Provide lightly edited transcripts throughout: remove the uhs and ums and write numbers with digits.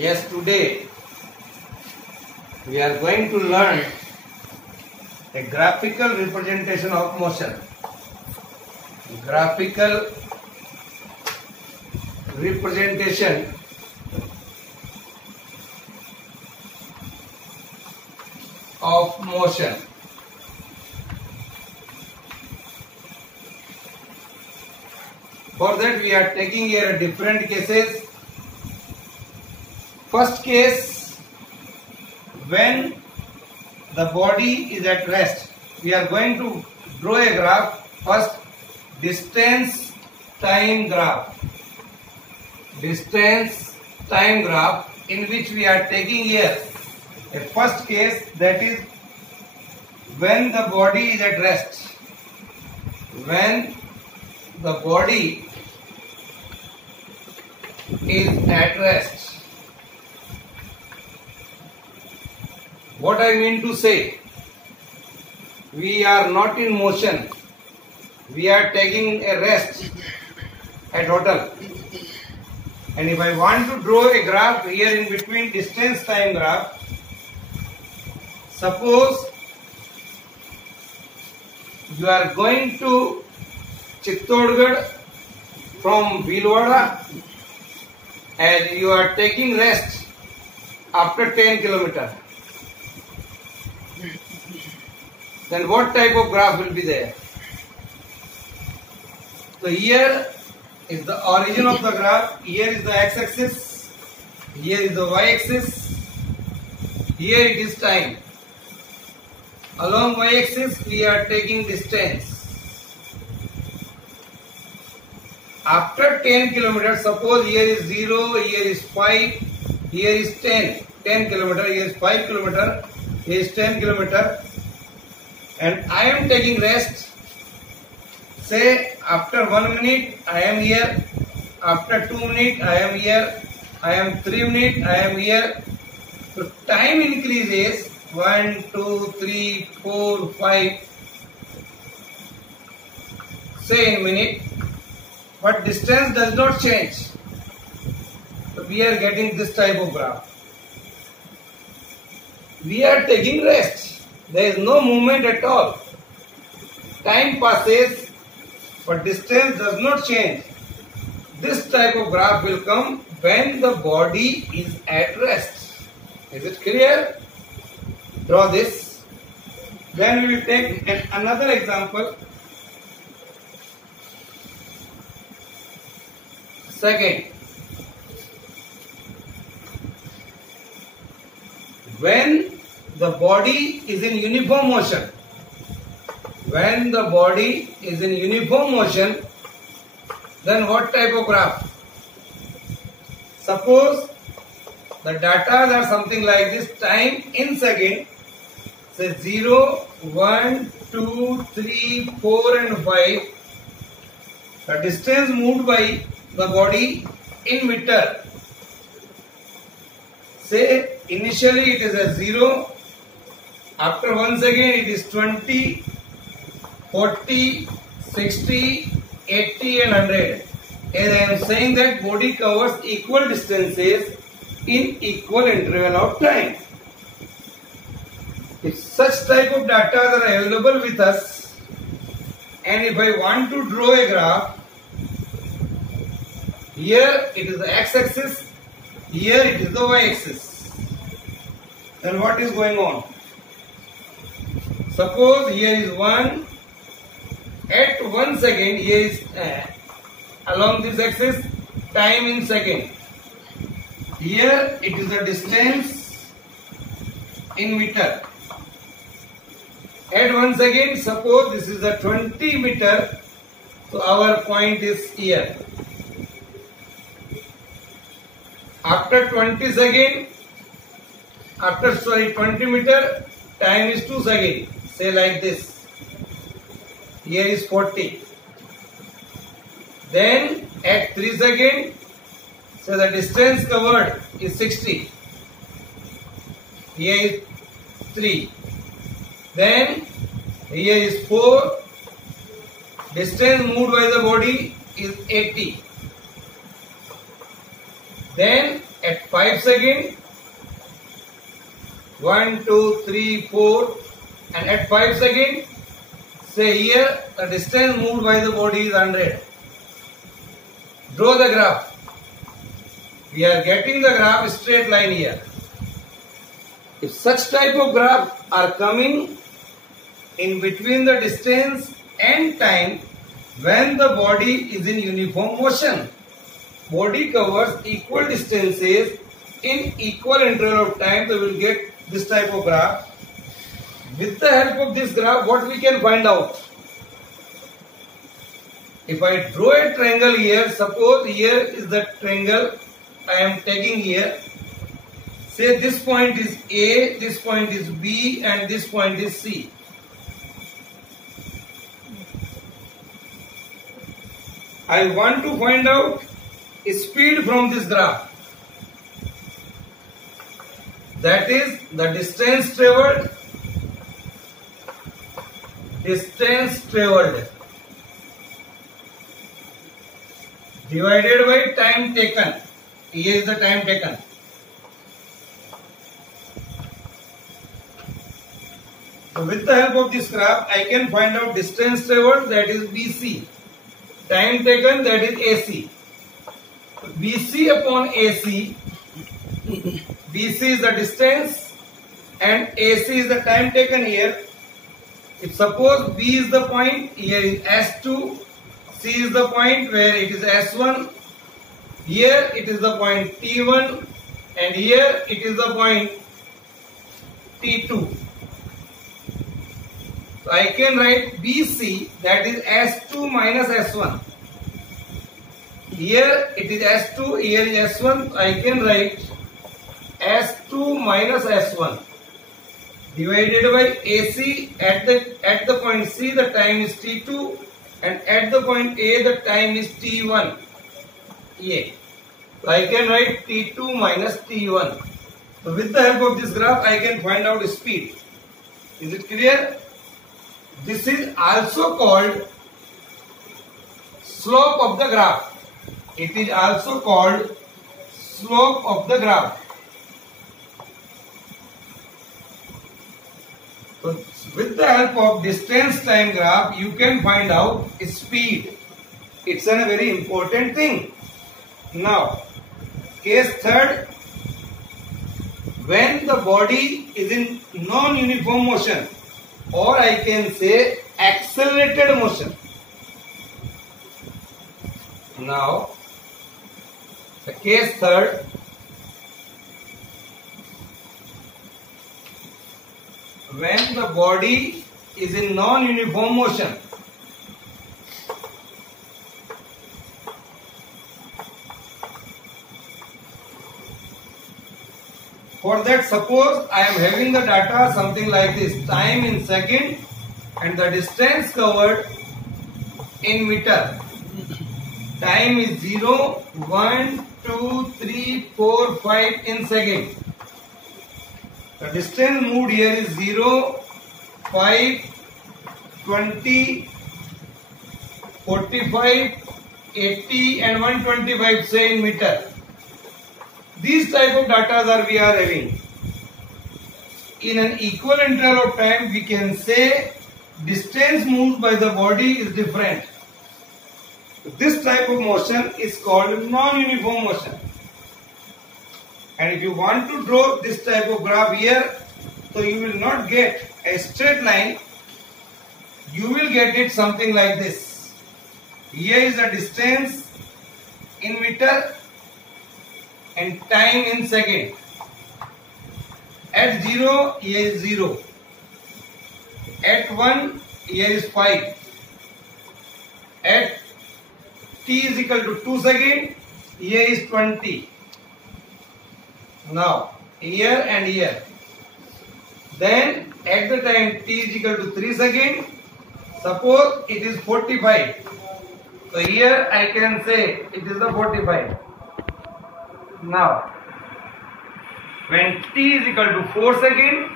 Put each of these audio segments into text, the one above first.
Yes, today we are going to learn a graphical representation of motion. Graphical representation of motion. For that we are taking here different cases. First case, when the body is at rest, we are going to draw a graph. First, distance time graph. Distance time graph, in which we are taking here a first case, that is when the body is at rest. When the body is at rest. What I mean to say, we are not in motion. We are taking a rest at hotel. And if I want to draw a graph here in between, distance time graph, suppose you are going to Chittorgarh from Bhilwara and you are taking rest after 10 kilometers. Then what type of graph will be there? So here is the origin of the graph. Here is the x-axis. Here is the y-axis. Here it is time. Along y-axis we are taking distance. After 10 kilometers, suppose here is 0, here is 5, here is 10. 10 kilometers, here is 5 kilometers, here is 10 kilometers. And I am taking rest. Say after 1 minute I am here, after 2 minutes I am here, I am 3 minutes I am here. So time increases 1, 2, 3, 4, 5, say in minute, but distance does not change. So we are getting this type of graph. We are taking rest. There is no movement at all. Time passes, but distance does not change. This type of graph will come when the body is at rest. Is it clear? Draw this. Then we will take another example. Second, when the body is in uniform motion. When the body is in uniform motion, then what type of graph? Suppose the data are something like this. Time in second, say 0, 1, 2, 3, 4 and 5. The distance moved by the body in meter. Say initially it is a 0. After 1 second it is 20, 40, 60, 80 and 100. As I am saying that body covers equal distances in equal interval of time. If such type of data are available with us, and if I want to draw a graph, here it is the x-axis, here it is the y-axis. Then what is going on? Suppose here is 1, at 1 second, here is along this axis, time in second. Here it is the distance in meter. At 1 second, suppose this is the 20 meter, so our point is here. After 20 second, 20 meter, time is 2 seconds. Say like this. Here is 40. Then at 3 seconds, so the distance covered is 60. Here is 3. Then here is 4. Distance moved by the body is 80. Then at 5 seconds, 1, 2, 3, 4, and at 5 seconds, say here the distance moved by the body is 100. Draw the graph. We are getting the graph straight line here. If such type of graph are coming in between the distance and time when the body is in uniform motion, body covers equal distances in equal interval of time, so we will get this type of graph. With the help of this graph, what we can find out? If I draw a triangle here, suppose here is the triangle I am taking here. Say this point is A, this point is B, and this point is C. I want to find out speed from this graph. That is the distance traveled divided by time taken. Here is the time taken. So with the help of this graph, I can find out distance traveled, that is BC. Time taken, that is AC. BC upon AC, BC is the distance and AC is the time taken here. If suppose B is the point, here is S2, C is the point where it is S1, here it is the point T1, and here it is the point T2. So I can write BC, that is S2 minus S1. Here it is S2, here is S1. I can write S2 minus S1 divided by AC. At the point C the time is T2, and at the point A the time is T1. A. So I can write T2 minus T1. So with the help of this graph I can find out speed. Is it clear? This is also called slope of the graph. It is also called slope of the graph. So with the help of distance time graph, you can find out speed. It's a very important thing. Now, case third, when the body is in non-uniform motion, or I can say accelerated motion. Now, the case third, when the body is in non-uniform motion, for that, suppose I am having the data something like this: time in second and the distance covered in meter. Time is 0, 1, 2, 3, 4, 5 in second. The distance moved here is 0, 5, 20, 45, 80 and 125, say in meter. These type of data we are having. In an equal interval of time, we can say distance moved by the body is different. This type of motion is called non-uniform motion. And if you want to draw this type of graph here, so you will not get a straight line, you will get it something like this. Here is the distance in meter and time in second. At 0, here is 0. At 1, here is 5. At t is equal to 2 seconds, here is 20. Now, here and here. Then, at the time t is equal to 3 seconds, suppose it is 45. So, here I can say it is the 45. Now, when t is equal to 4 seconds,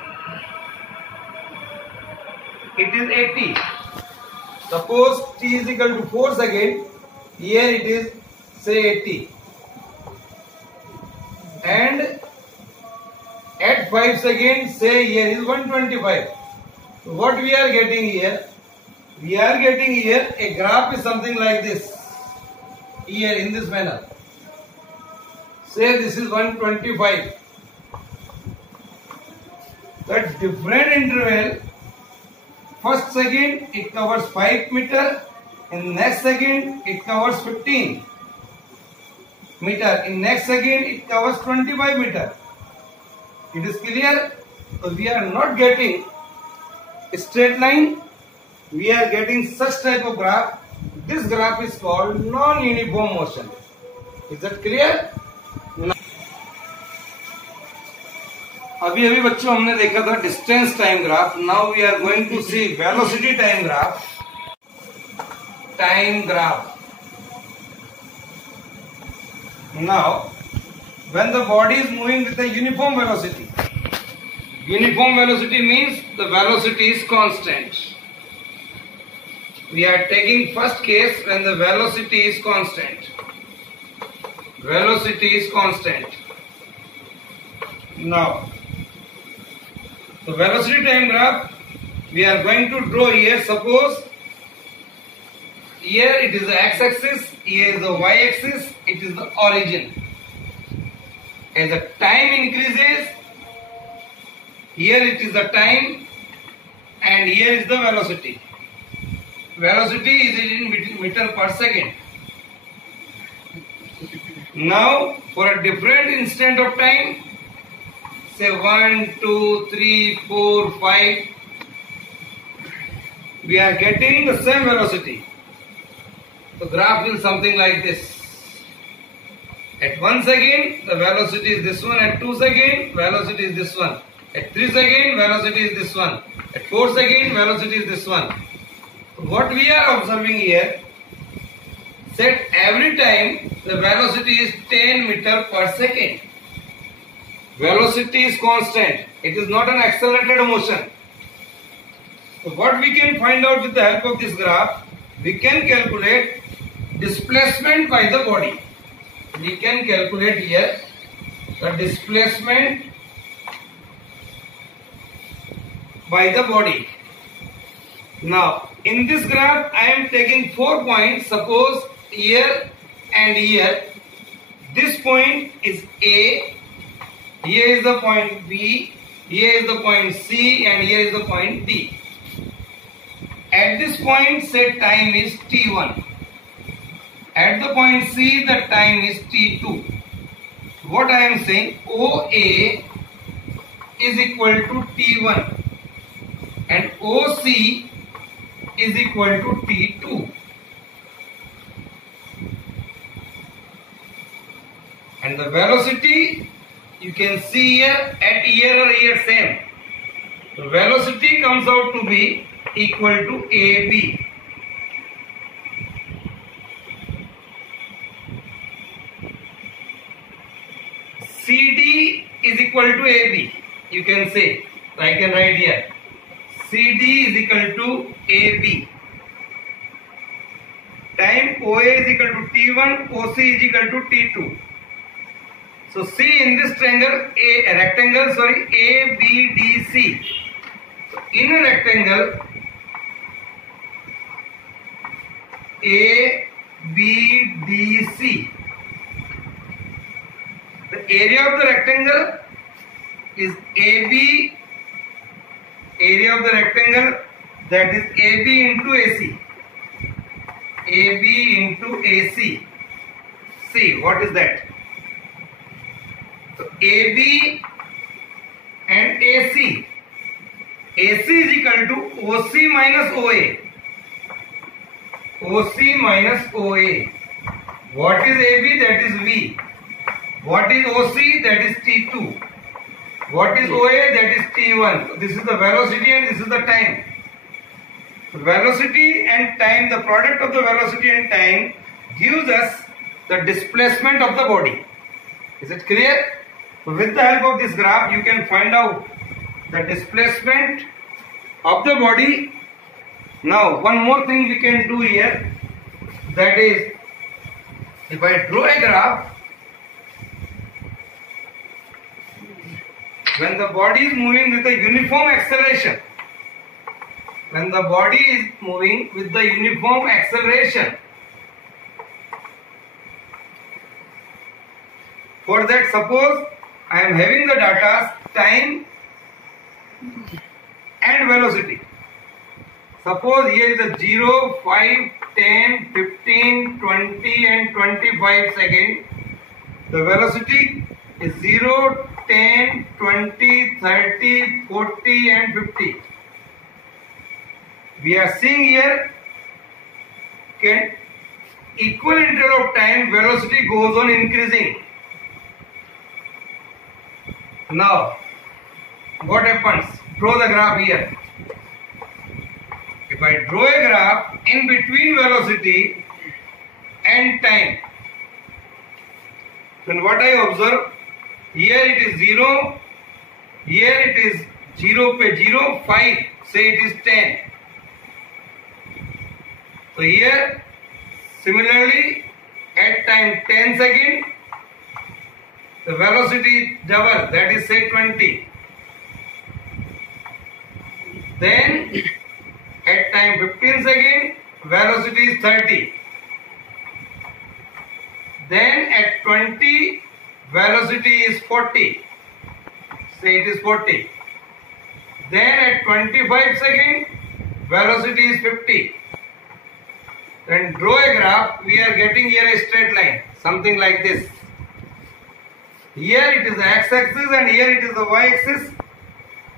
it is 80. Suppose t is equal to 4 seconds, here it is say 80. at 5 seconds, say here is 125. So what we are getting here? We are getting here a graph is something like this. Here in this manner. Say this is 125. At different interval, first second it covers 5 meter, in next second it covers 15 meter, in next second it covers 25 meter. It is clear? So we are not getting a straight line, we are getting such type of graph. This graph is called non-uniform motion. Is that clear? अभी अभी बच्चों हमने देखा था distance time graph. Now we are going to see velocity time graph. Time graph. Now, when the body is moving with a uniform velocity means the velocity is constant. We are taking first case when the velocity is constant. Velocity is constant. Now, the velocity time graph we are going to draw here. Suppose here it is the x-axis, here is the y-axis, it is the origin. As the time increases, here it is the time and here is the velocity. Velocity is in meter per second. Now for a different instant of time, say 1, 2, 3, 4, 5, we are getting the same velocity. The graph will something like this. At 1 second, the velocity is this one. At 2 seconds, velocity is this one. At 3 seconds, velocity is this one. At 4 seconds, velocity is this one. What we are observing here, that every time the velocity is 10 meter per second. Velocity is constant. It is not an accelerated motion. So what we can find out with the help of this graph, we can calculate displacement by the body. We can calculate here the displacement by the body. Now, in this graph, I am taking 4 points. Suppose here and here. This point is A. Here is the point B. Here is the point C, and here is the point D. At this point, say time is T1. At the point C, the time is T2. What I am saying, OA is equal to T1 and OC is equal to T2. And the velocity you can see here at here or here same. The velocity comes out to be equal to AB. CD is equal to AB. You can say, I can write here. CD is equal to AB. Time OA is equal to T1, OC is equal to T2. So see in this triangle, ABDC. So in a rectangle, ABDC. The area of the rectangle is AB, area of the rectangle, that is AB into AC. AB into AC. See, what is that? So AB and AC. AC is equal to OC minus OA. OC minus OA. What is AB? That is V. What is OC? That is T2. What is OA? That is T1. So this is the velocity and this is the time. So velocity and time, the product of the velocity and time gives us the displacement of the body. Is it clear? So with the help of this graph, you can find out the displacement of the body. Now, one more thing we can do here, that is, if I draw a graph, when the body is moving with a uniform acceleration, when the body is moving with the uniform acceleration, for that suppose I am having the data time and velocity. Suppose here is a 0, 5, 10, 15, 20 and 25 seconds. The velocity is 0, 10, 20, 30, 40 and 50. We are seeing here equal interval of time velocity goes on increasing. Now what happens? Draw the graph here. If I draw a graph in between velocity and time, then what I observe, here it is 0, here it is 0 pe 0, 5, say it is 10. So here similarly at time 10 seconds, the velocity is double, that is say 20. Then at time 15 seconds, velocity is 30. Then at 20, velocity is 40. Say it is 40. Then at 25 seconds, velocity is 50. Then draw a graph, we are getting here a straight line, something like this. Here it is the x-axis and here it is the y-axis.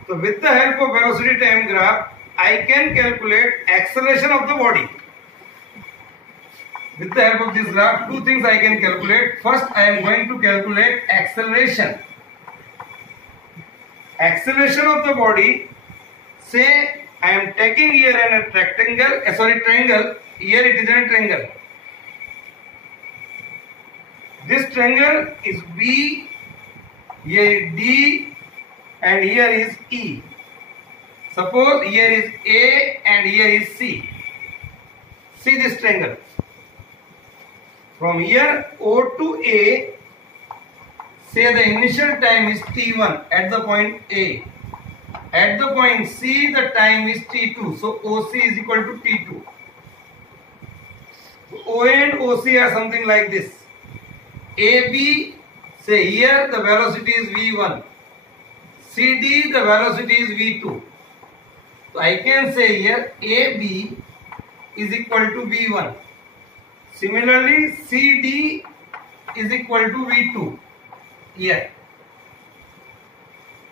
So with the help of velocity time graph, I can calculate acceleration of the body. With the help of this graph, two things I can calculate. First, I am going to calculate acceleration. Acceleration of the body, say I am taking here a triangle, here it is a triangle. This triangle is B, here is D and here is E. Suppose here is A and here is C. See this triangle. From here O to A, say the initial time is T1 at the point A. At the point C, the time is T2. So OC is equal to T2. OA and OC are something like this. AB, say here the velocity is V1. CD, the velocity is V2. So I can say here AB is equal to V1. Similarly, CD is equal to V2 here.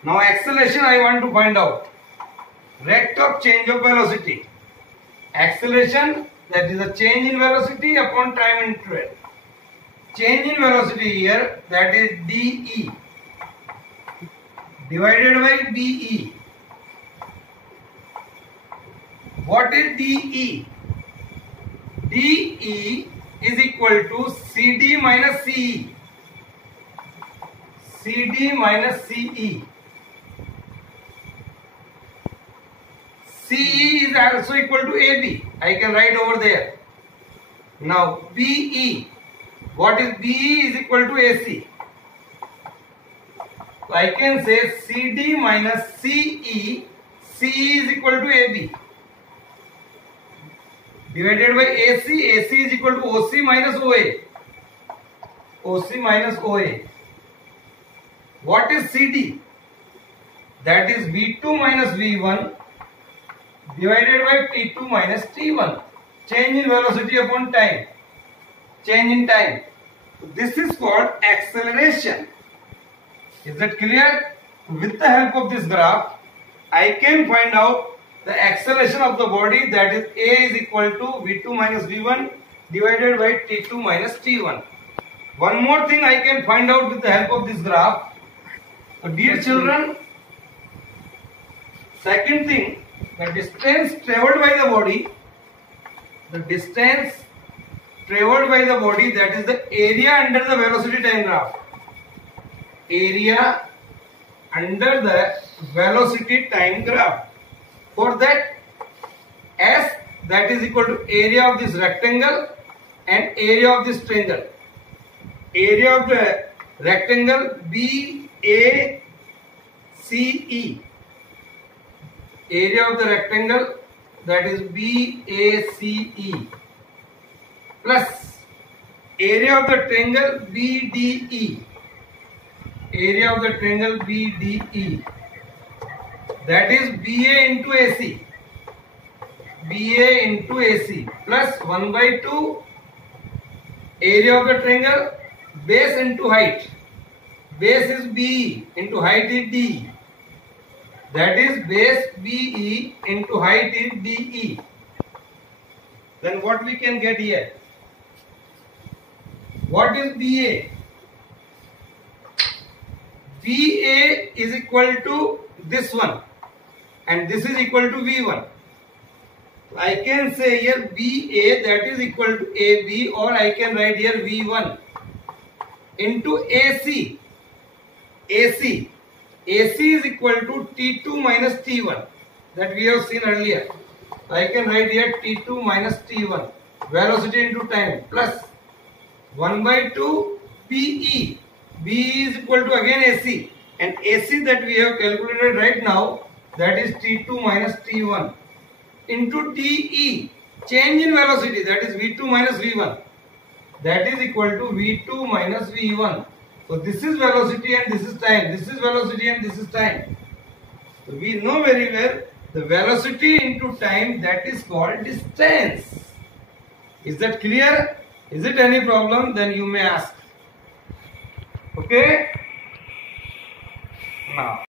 Now acceleration I want to find out. Rate of change of velocity. Acceleration, that is a change in velocity upon time interval. Change in velocity here, that is dE divided by BE. What is dE? dE is equal to CD minus CE. CD minus CE. CE is also equal to AB. I can write over there. Now BE. What is BE is equal to AC. So I can say CD minus CE. CE is equal to AB. Divided by AC. AC is equal to OC minus OA. OC minus OA. What is CD? That is V2 minus V1 divided by T2 minus T1. Change in velocity upon time. Change in time. This is called acceleration. Is that clear? With the help of this graph, I can find out the acceleration of the body, that is A is equal to V2 minus V1 divided by T2 minus T1. One more thing I can find out with the help of this graph. So dear children, second thing, the distance traveled by the body, that is the area under the velocity time graph. Area under the velocity time graph. For that, S, that is equal to area of this rectangle and area of this triangle. Area of the rectangle BAC BACE. Area of the rectangle, that is BACE, plus area of the triangle BDE. Area of the triangle BDE, that is BA into AC. BA into AC plus 1 by 2 area of the triangle, base into height. Base is BE into height is DE. That is base BE into height is DE. Then what we can get here? What is BA? BA is equal to this one and this is equal to V1. I can say here BA, that is equal to AB, or I can write here V1 into AC. AC is equal to T2 minus T1, that we have seen earlier. I can write here T2 minus T1, velocity into time, plus 1 by 2 BE. BE is equal to again AC, and AC that we have calculated right now, that is T2 minus T1 into TE, change in velocity, that is V2 minus V1, that is equal to V2 minus V1. So this is velocity and this is time. This is velocity and this is time. So we know very well the velocity into time, that is called distance. Is that clear? Is it any problem? Then you may ask. Okay? Now.